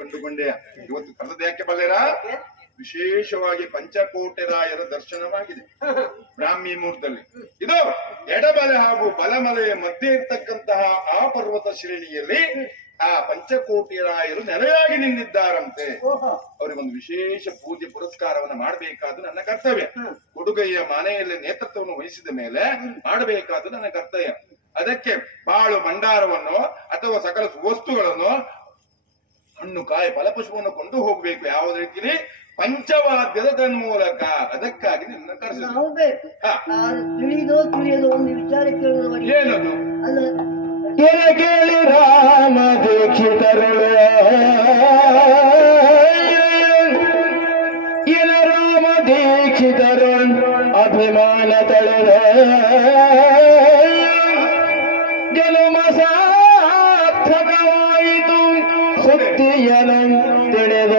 ಕಂಡುಕೊಂಡೆ. ಇವತ್ತು ಕರೆದದ್ದು ಯಾಕೆ ಬಲ್ಲೆರ? ವಿಶೇಷವಾಗಿ ಪಂಚಕೋಟೆ ರಾಯರ ದರ್ಶನವಾಗಿದೆ ಬ್ರಾಹ್ಮಿ ಮುಹೂರ್ತದಲ್ಲಿ. ಇದು ಎಡಬಲೆ ಹಾಗೂ ಬಲಮಲೆಯ ಮಧ್ಯೆ ಇರ್ತಕ್ಕಂತಹ ಆ ಪರ್ವತ ಶ್ರೇಣಿಯಲ್ಲಿ ಆ ಪಂಚಕೋಟಿ ರಾಯರು ನೆಲೆಯಾಗಿ ನಿಂತಿದ್ದಾರಂತೆ. ಅವರಿಗೊಂದು ವಿಶೇಷ ಪೂಜೆ ಪುರಸ್ಕಾರವನ್ನು ಮಾಡಬೇಕಾದ್ದು ನನ್ನ ಕರ್ತವ್ಯ. ಕೊಡುಗೈಯ ಮನೆಯಲ್ಲಿ ನೇತೃತ್ವವನ್ನು ವಹಿಸಿದ ಮೇಲೆ ಮಾಡಬೇಕಾದ್ದು ನನ್ನ ಕರ್ತವ್ಯ. ಅದಕ್ಕೆ ಬಾಳು ಭಂಡಾರವನ್ನು ಅಥವಾ ಸಕಲ ವಸ್ತುಗಳನ್ನು, ಹಣ್ಣು ಕಾಯಿ ಫಲಪುಷ್ಪವನ್ನು ಕೊಂಡು ಹೋಗ್ಬೇಕು. ಯಾವ ರೀತಿಯಲ್ಲಿ? ಪಂಚವಾದ್ಯದ ತನ್ಮೂಲಕ. ಅದಕ್ಕಾಗಿ ನಿನ್ನ ಕರೆಸಿದ್ರು. ತಿಳಿಯಲು ಒಂದು ವಿಚಾರ ಕೇಳುವವರಿಗೆ ಏನದು? ಎನ ಕೇಳಿ ರಾಮ ದೀಕ್ಷಿತರು ಎನ ರಾಮ ದೀಕ್ಷಿತರು ಅಭಿಮಾನ ತಳೆದ ಜನ್ಮ ಸಾರ್ಥಕವಾಯಿತು ಶಕ್ತಿಯನು ತಿಳಿದ